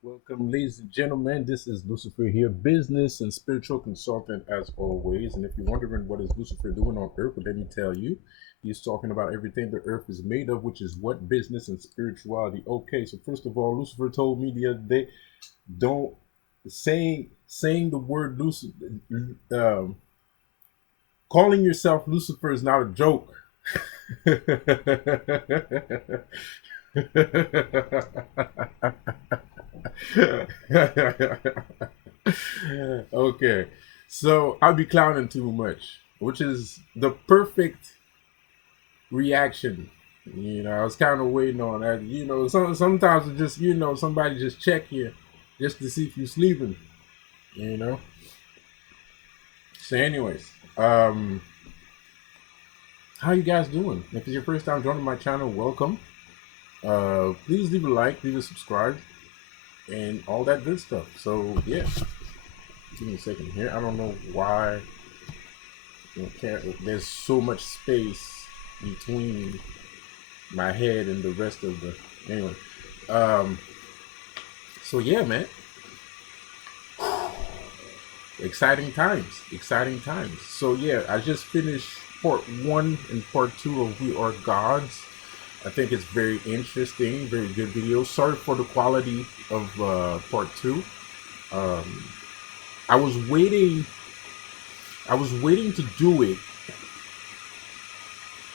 Welcome, ladies and gentlemen. This is Lucifer here, business and spiritual consultant as always. And if you're wondering what is Lucifer doing on Earth, well, let me tell you, he's talking about everything the Earth is made of, which is what business and spirituality. Okay, so first of all, Lucifer told me the other day, don't saying the word Lucifer, um, calling yourself Lucifer is not a joke. Okay, so I'll be clowning too much, which is the perfect reaction. I was kind of waiting on that. Sometimes it just somebody just check you just to see if you're sleeping. You know. So, anyways, how you guys doing? If it's your first time joining my channel, welcome. Please leave a like, leave a subscribe, and all that good stuff. So yeah, give me a second here. I don't know why there's so much space between my head and the rest of the. Anyway, um, so yeah, man, exciting times, exciting times. So yeah, I just finished part one and part two of We Are Gods. I think it's very interesting, very good video. Sorry for the quality of part two. Um, I was waiting. I was waiting to do it.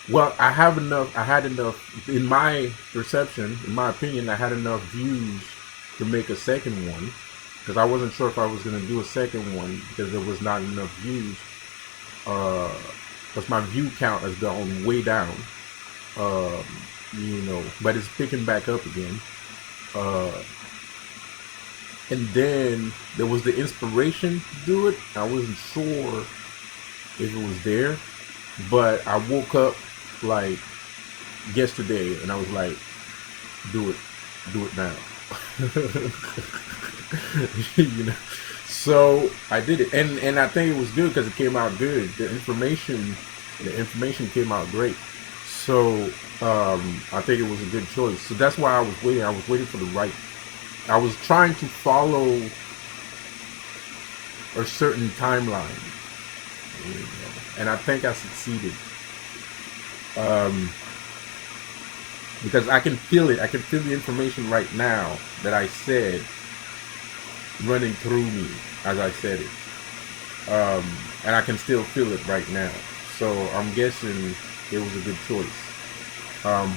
Well, I have enough. I had enough, in my perception, in my opinion. I had enough views to make a second one because I wasn't sure if I was going to do a second one because there was not enough views. Because my view count has gone way down. Um, but it's picking back up again. Uh, and then there was the inspiration to do it. I wasn't sure if it was there, but I woke up like yesterday and I was like, do it now. you know. So I did it, and I think it was good because it came out good. The information came out great. So I think it was a good choice. So that's why I was waiting. I was waiting for the right. I was trying to follow a certain timeline, and I think I succeeded. Um, because I can feel it. I can feel the information right now that I said running through me as I said it, and I can still feel it right now. So I'm guessing it was a good choice.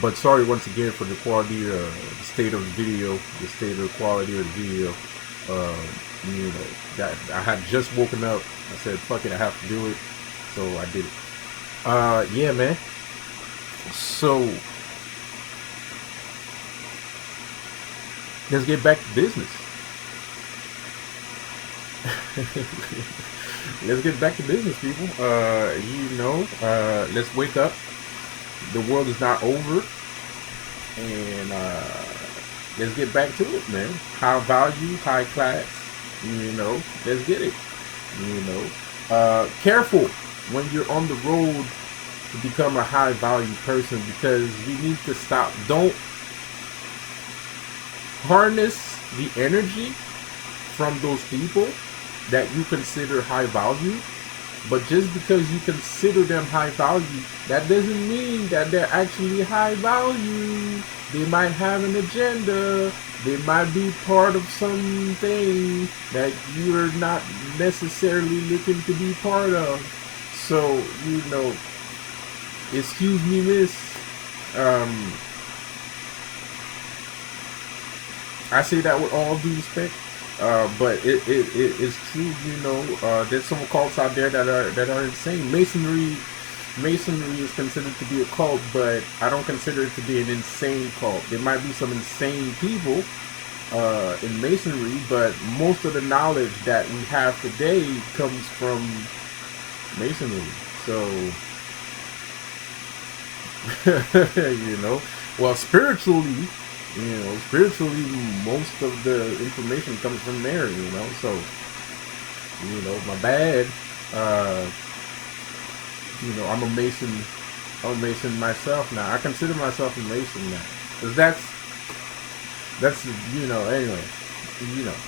But sorry once again for the quality, the state of the video, the state of the quality of the video. That I had just woken up. I said, "Fuck it, I have to do it," so I did it. Yeah, man. So let's get back to business. Let's get back to business, people. Let's wake up. The world is not over, and let's get back to it, man. High value, high class. Let's get it. Careful when you're on the road to become a high value person because you need to stop. Don't harness the energy from those people that you consider high value. But just because you consider them high value, that doesn't mean that they're actually high value. They might have an agenda. They might be part of something that you're not necessarily looking to be part of. So, excuse me, miss. Um, I say that with all due respect. But it's true, there's some cults out there that are insane. Masonry is considered to be a cult, but I don't consider it to be an insane cult. There might be some insane people in Masonry, but most of the knowledge that we have today comes from Masonry. So, well, spiritually, most of the information comes from there. So my bad. Uh, I'm a Mason. I'm a Mason myself now. I consider myself a Mason now, because that's anyway.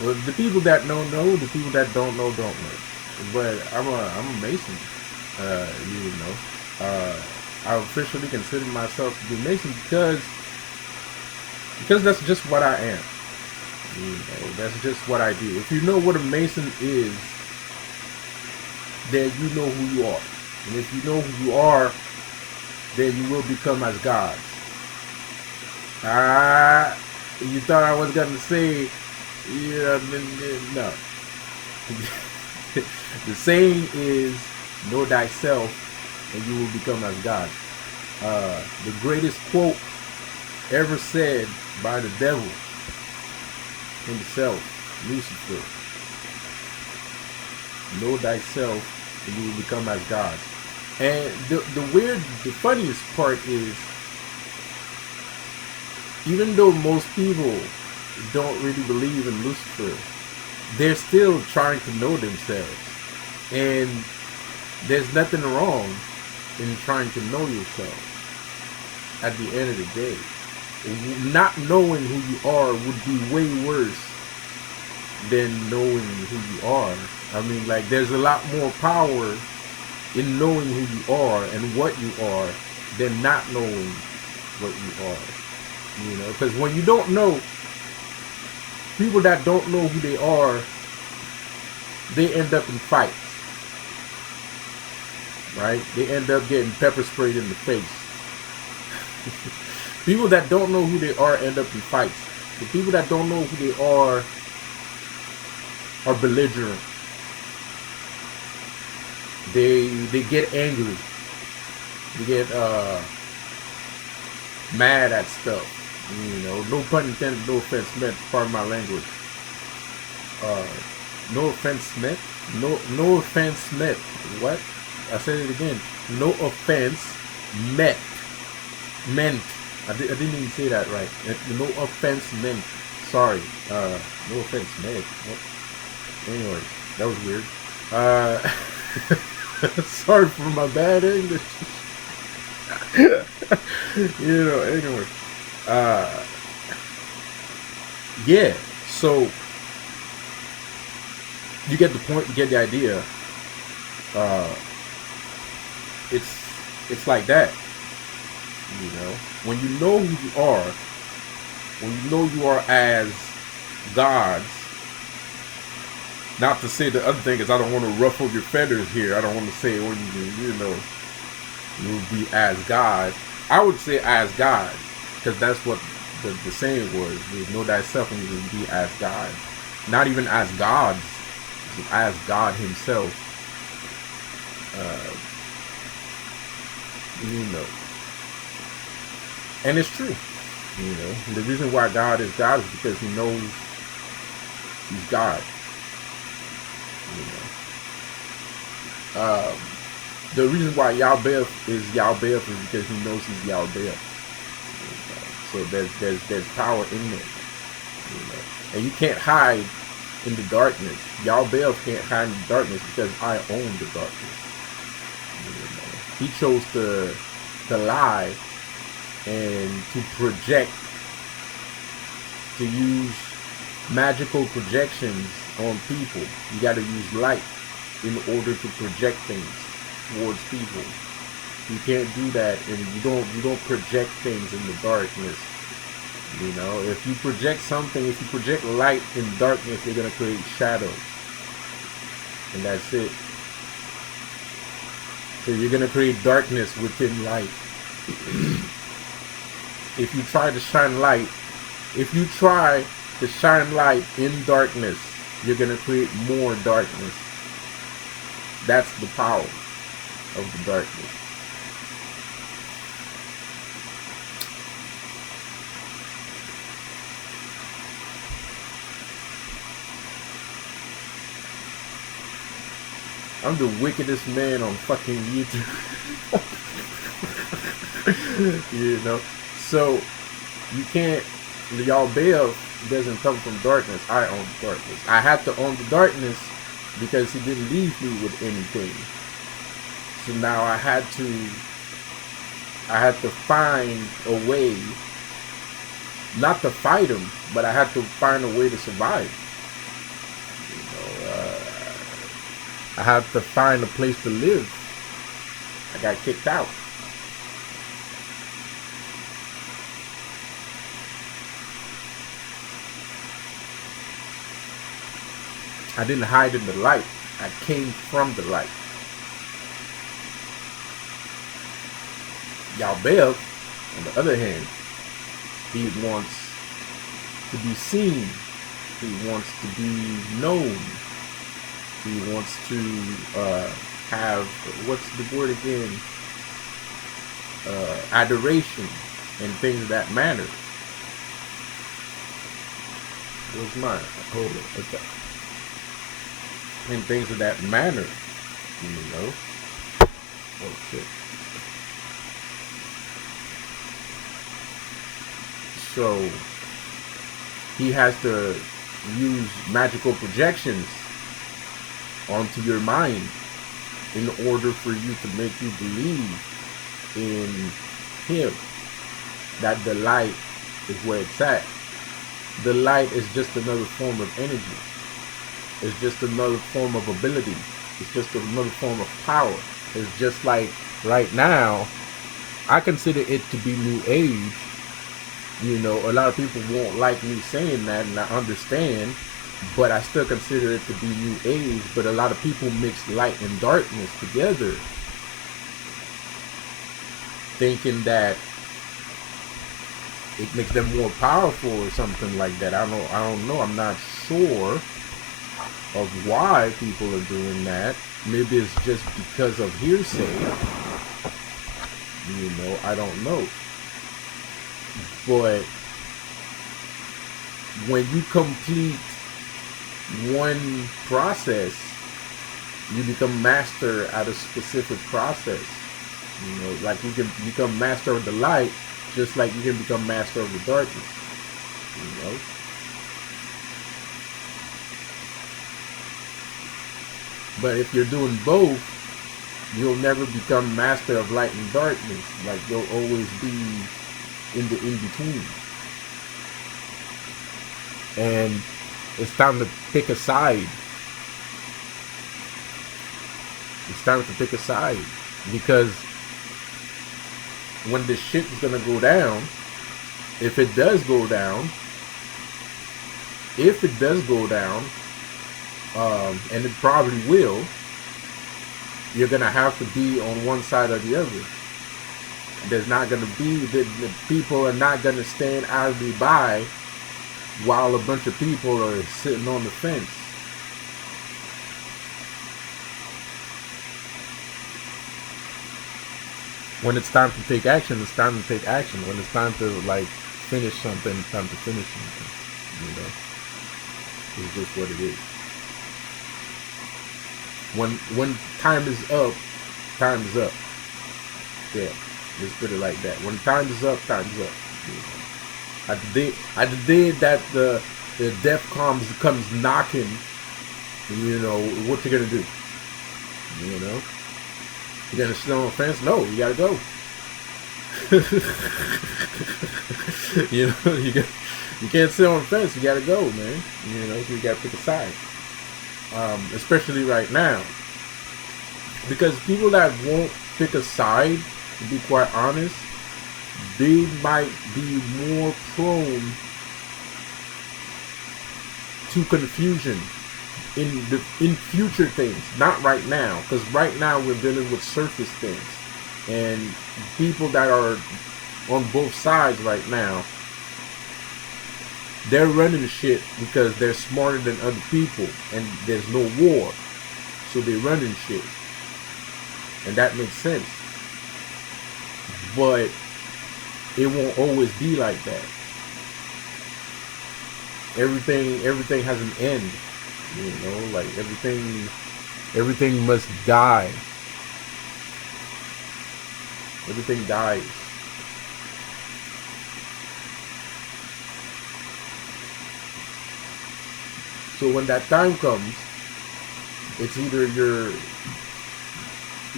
well, the people that know, the people that don't know. But I'm a Mason. Uh, you know, I officially consider myself to be a Mason because that's just what I am. That's just what I do. If you know what a Mason is, then you know who you are. And if you know who you are, then you will become as gods. Ah, you thought I was gonna say, no. The saying is, know thyself, and you will become as God. The greatest quote ever said by the devil himself, Lucifer. Know thyself, and you will become as God. And the funniest part is, even though most people don't really believe in Lucifer, they're still trying to know themselves. And there's nothing wrong in trying to know yourself at the end of the day. Not knowing who you are would be way worse than knowing who you are. I mean, like, there's a lot more power in knowing who you are and what you are than not knowing what you are. Because when you don't know, people that don't know who they are, they end up in fights. Right? They end up getting pepper sprayed in the face. People that don't know who they are end up in fights. The people that don't know who they are belligerent. They get angry. They get mad at stuff. No pun intended, no offense meant, pardon my language. No offense meant? No offense meant. What? I said it again. No offense meant. I didn't even say that right. No offense meant. Sorry. No offense meant. What? Anyway, that was weird. Sorry for my bad English. Anyway. Yeah. So you get the point, you get the idea. It's like that. When you know who you are, when you know you are as gods. Not to say the other thing is, I don't want to ruffle your feathers here. I don't want to say when you'll be as God. I would say as God, because that's what the saying was. You know thyself and you will be as God. Not even as gods, as God himself. And it's true. The reason why God is God is because he knows he's God. The reason why Yalbeth is Yalbeth is because he knows he's Yalbeth. So there's power in there. And you can't hide in the darkness. Yalbeth can't hide in the darkness because I own the darkness. He chose to lie and to project, to use magical projections on people. You got to use light in order to project things towards people. You can't do that, and you don't project things in the darkness. If you project something, if you project light in darkness, you're gonna create shadows, and that's it. So you're gonna create darkness within light. If you try to shine light, in darkness, you're gonna create more darkness. That's the power of the darkness. I'm the wickedest man on fucking YouTube. So you can't. Yalbeth doesn't come from darkness. I own the darkness. I had to own the darkness because he didn't leave me with anything. So now I had to find a way not to fight him, but I had to find a way to survive. You know, I had to find a place to live. I got kicked out. I didn't hide in the light. I came from the light. Yalbeth, on the other hand, he wants to be seen. He wants to be known. He wants to have, what's the word again? Adoration and things of that manner. Where's mine? Hold it. Okay. And things of that manner. You know? Oh shit. So he has to use magical projections onto your mind in order for you to make you believe in him, that the light is where it's at. The light is just another form of energy. It's just another form of ability. It's just another form of power. It's just like right now, I consider it to be new age. You know, a lot of people won't like me saying that, and I understand, but I still consider it to be new age. But a lot of people mix light and darkness together, thinking that it makes them more powerful or something like that. I don't know. I'm not sure of why people are doing that. Maybe it's just because of hearsay. You know, I don't know. But when you complete one process, you become master at a specific process. You know, like you can become master of the light, just like you can become master of the darkness. You know. But if you're doing both, you'll never become master of light and darkness. Like you'll always be in the in-between. And it's time to pick a side. It's time to pick a side. Because when this shit is gonna go down, if it does go down, and it probably will, you're gonna have to be on one side or the other. There's not going to be, the people are not going to stand idly by while a bunch of people are sitting on the fence. When it's time to take action, it's time to take action. When it's time to like finish something, it's time to finish something. You know, it's just what it is. When time is up, time is up. Yeah. Let's put it like that. When time is up, time's up. At the day that the death comes knocking, you know, what you gonna do? You know? You gonna sit on the fence? No, you gotta go. You know, you can't sit on the fence, you gotta go, man. You know, so you gotta pick a side. Especially right now. Because people that won't pick a side, to be quite honest, they might be more prone to confusion in future things, not right now, because right now we're dealing with surface things, and people that are on both sides right now, they're running shit because they're smarter than other people, and there's no war, so they're running shit, and that makes sense. But it won't always be like that. Everything has an end. You know, like everything must die. Everything dies. So when that time comes, it's either you're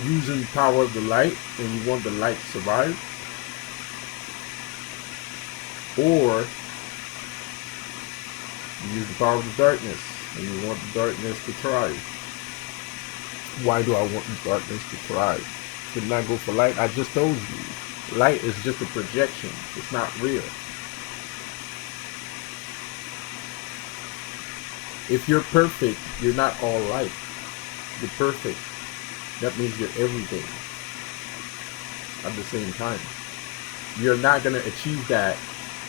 using power of the light and you want the light to survive, or You use the power of the darkness, and you want the darkness to thrive. Why do I want the darkness to thrive? Should not go for light? I just told you. Light is just a projection. It's not real. If you're perfect, you're not all light. You're perfect. That means you're everything at the same time. You're not going to achieve that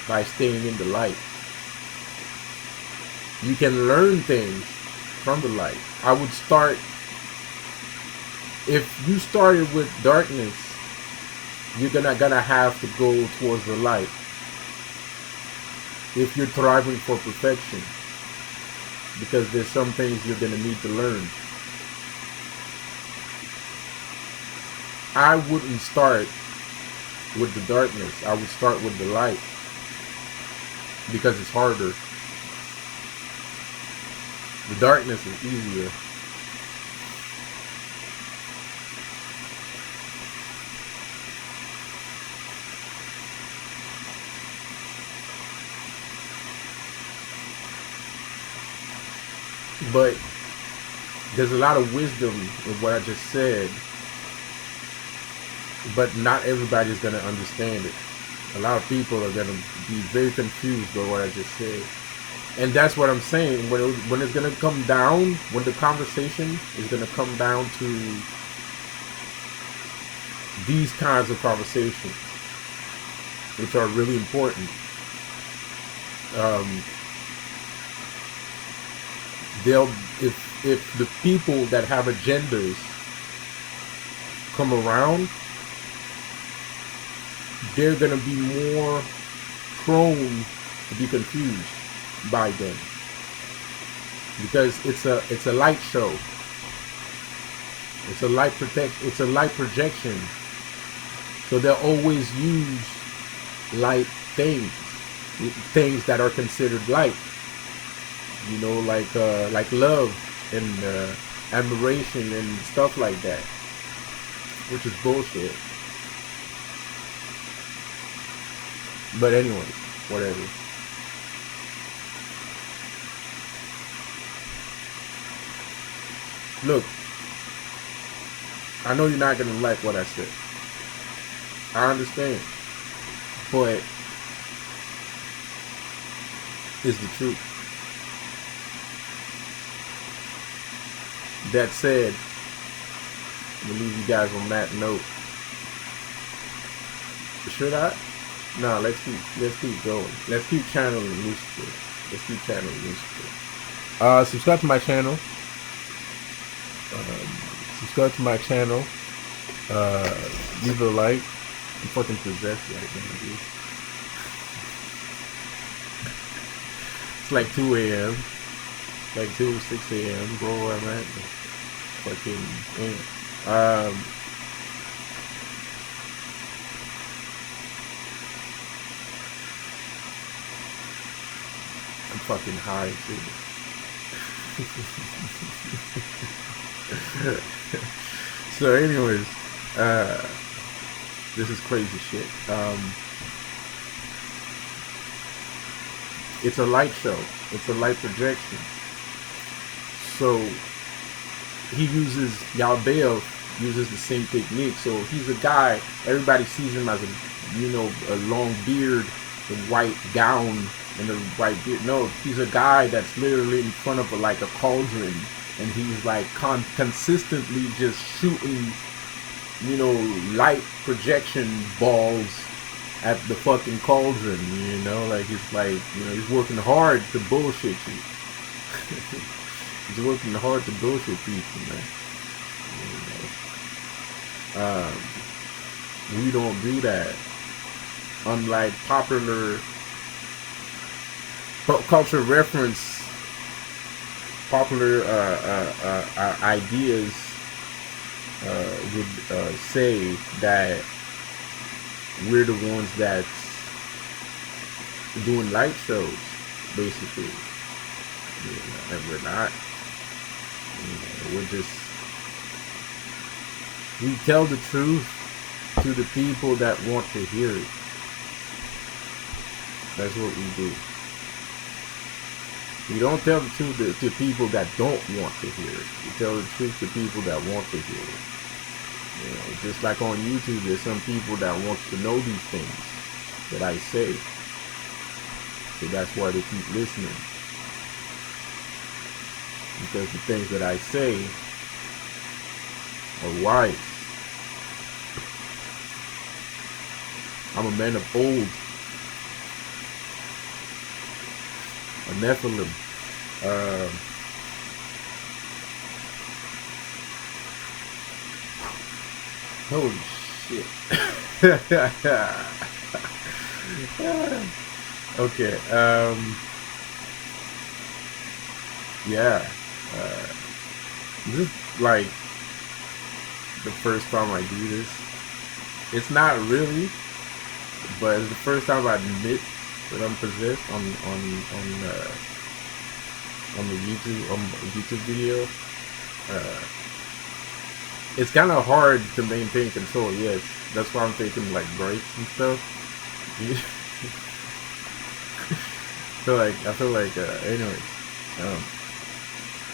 by staying in the light. You can learn things from the light. I would start, if you started with darkness, you're gonna have to go towards the light if you're thriving for perfection, because there's some things you're gonna need to learn. I wouldn't start with the darkness. I would start with the light because it's harder. The darkness is easier. But there's a lot of wisdom in what I just said, but not everybody's going to understand it. A lot of people are going to be very confused by what I just said. And that's what I'm saying. When it's going to come down, when the conversation is going to come down to these kinds of conversations, which are really important, if the people that have agendas come around, they're going to be more prone to be confused by them, because it's a light show. It's a light projection. So they'll always use light things that are considered light. You know, like love and admiration and stuff like that, which is bullshit. But anyway, whatever. Look, I know you're not gonna like what I said. I understand, but it's the truth. That said, I'm gonna leave you guys on that note. Should I? No, let's keep going. Let's keep channeling Lucifer. Subscribe to my channel. Leave a like. I'm fucking possessed right now, dude. It's like 2 a.m. Like 2 or 6 a.m. Bro, where I'm at. Fucking, yeah. I'm fucking high too. So anyways, this is crazy shit. It's a light show. It's a light projection. So Yaldabaoth uses the same technique. So he's a guy, everybody sees him as a long beard, a white gown, and a white beard. No, he's a guy that's literally in front of a cauldron, and he's like consistently just shooting, light projection balls at the fucking cauldron, he's working hard to bullshit you. He's working hard to bullshit people, man. We don't do that. Unlike popular pop culture reference, popular ideas would say that we're the ones that's doing light shows, basically. And we're not. We tell the truth to the people that want to hear it. That's what we do. You don't tell the truth to people that don't want to hear it. You tell the truth to people that want to hear it. You know, just like on YouTube, there's some people that want to know these things that I say. So that's why they keep listening. Because the things that I say are wise. I'm a man of old. A Nephilim. Holy shit. Okay. Yeah. This is like the first time I do this. It's not really, but it's the first time I admit that I'm possessed on the YouTube video. It's kind of hard to maintain control. Yes, that's why I'm taking like breaks and stuff. I feel like anyway.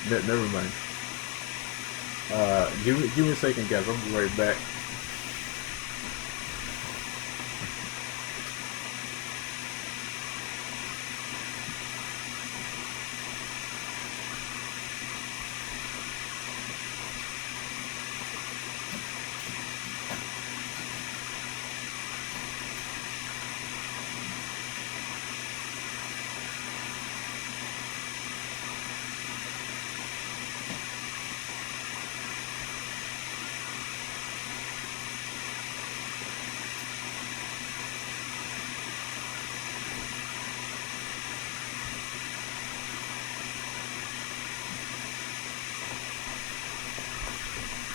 Never mind. Give me a second, guys. I'll be right back.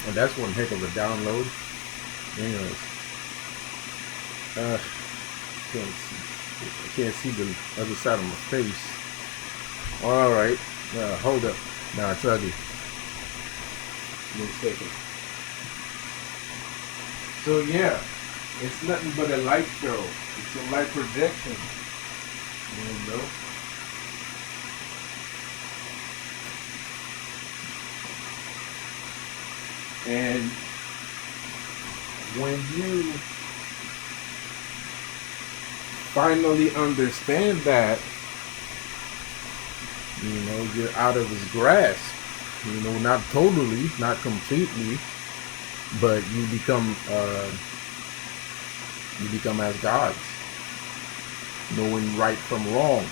And that's one heck of a download. Anyways, can't see the other side of my face. All right, hold up. Nah, it's ugly. Give me a second. So yeah, it's nothing but a light show. It's a light projection. You know. And when you finally understand that, you know, you're out of his grasp. You know, not totally, not completely, but you become as gods, knowing right from wrong.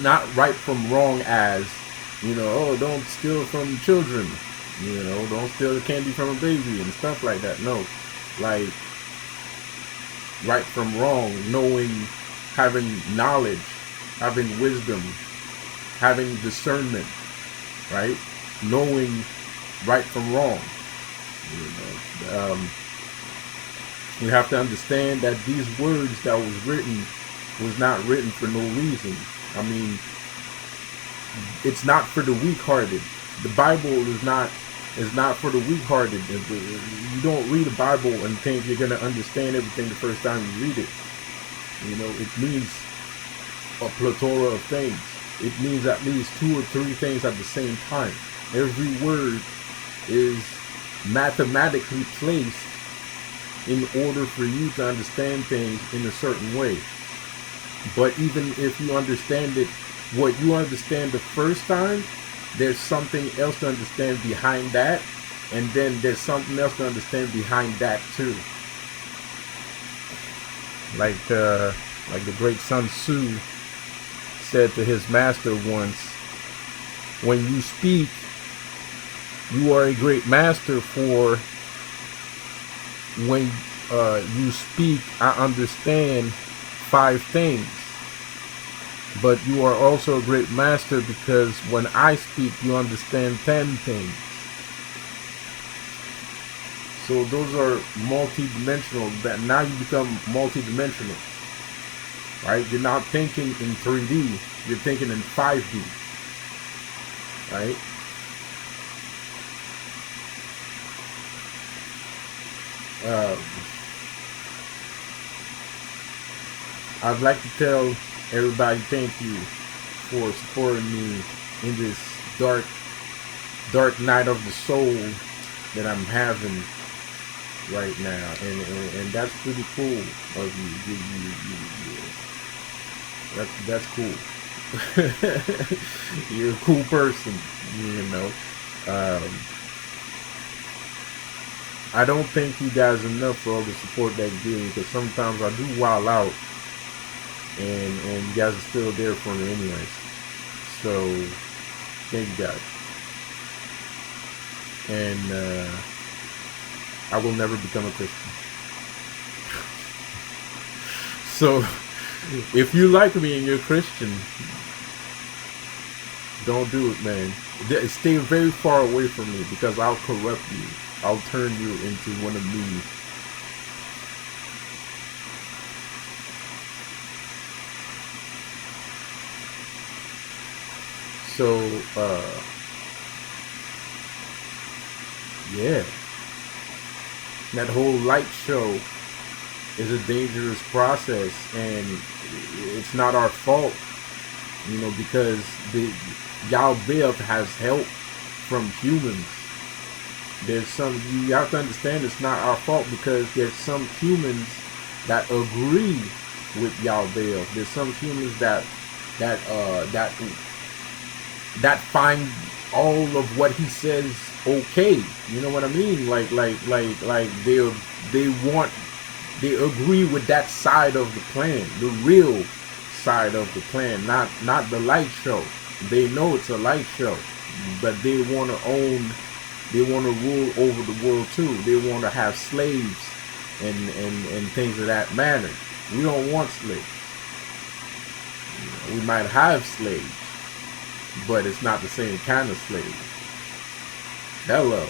Not right from wrong as, you know, oh, don't steal from children, you know, don't steal the candy from a baby and stuff like that. No, like right from wrong, knowing, having knowledge, having wisdom, having discernment, right? Knowing right from wrong. You know, we have to understand that these words that was written was not written for no reason. I mean, it's not for the weak-hearted. The Bible is not for the weak-hearted. You don't read the Bible and think you're going to understand everything the first time you read it. You know, it means a plethora of things. It means at least 2 or 3 things at the same time. Every word is mathematically placed in order for you to understand things in a certain way. But even if you understand it, what you understand the first time, there's something else to understand behind that, and then there's something else to understand behind that too. Like the great Sun Tzu said to his master once, when you speak, you are a great master, for when you speak, I understand 5 things. But you are also a great master because when I speak, you understand 10 things. So those are multi-dimensional. That now you become multi-dimensional, right? You're not thinking in 3D. You're thinking in 5D, right? I'd like to tell everybody thank you for supporting me in this dark, dark night of the soul that I'm having right now, and that's pretty cool of you. That's cool. You're a cool person, you know. Um, I don't thank you guys enough for all the support that you give me, because sometimes I do wild out, and you guys are still there for me anyways. So thank you guys, and I will never become a Christian. So if you like me and you're a Christian, don't do it, man. Stay very far away from me, because I'll corrupt you. I'll turn you into one of me. So, yeah, that whole light show is a dangerous process, and it's not our fault, you know, because the Yalbeth has help from humans. There's some, you have to understand, it's not our fault, because there's some humans that agree with Yalbeth. There's some humans that that that find all of what he says okay. You know what I mean? Like they want, they agree with that side of the plan, the real side of the plan, not the light show. They know it's a light show, but they want to own, they want to rule over the world too. They want to have slaves and things of that manner. We don't want slaves. We might have slaves, but it's not the same kind of slave. Hello.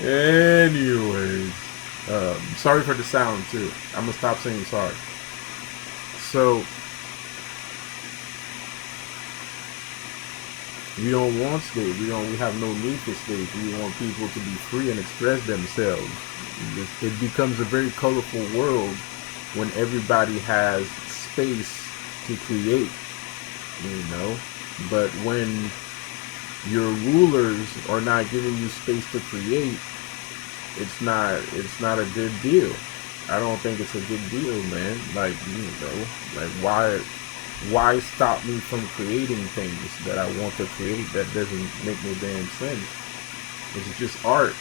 Anyways, sorry for the sound too. I'm gonna stop saying sorry. So we don't want slaves. We have no need for slaves. We want people to be free and express themselves. It becomes a very colorful world when everybody has space to create, you know. But when your rulers are not giving you space to create, it's not a good deal. I don't think it's a good deal, man. Like, you know, like why stop me from creating things that I want to create that doesn't make no damn sense? It's just art.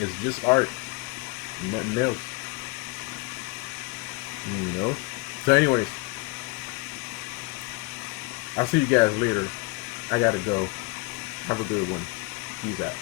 It's just art. Nothing else. You know? So anyways, I'll see you guys later. I gotta go. Have a good one. Peace out.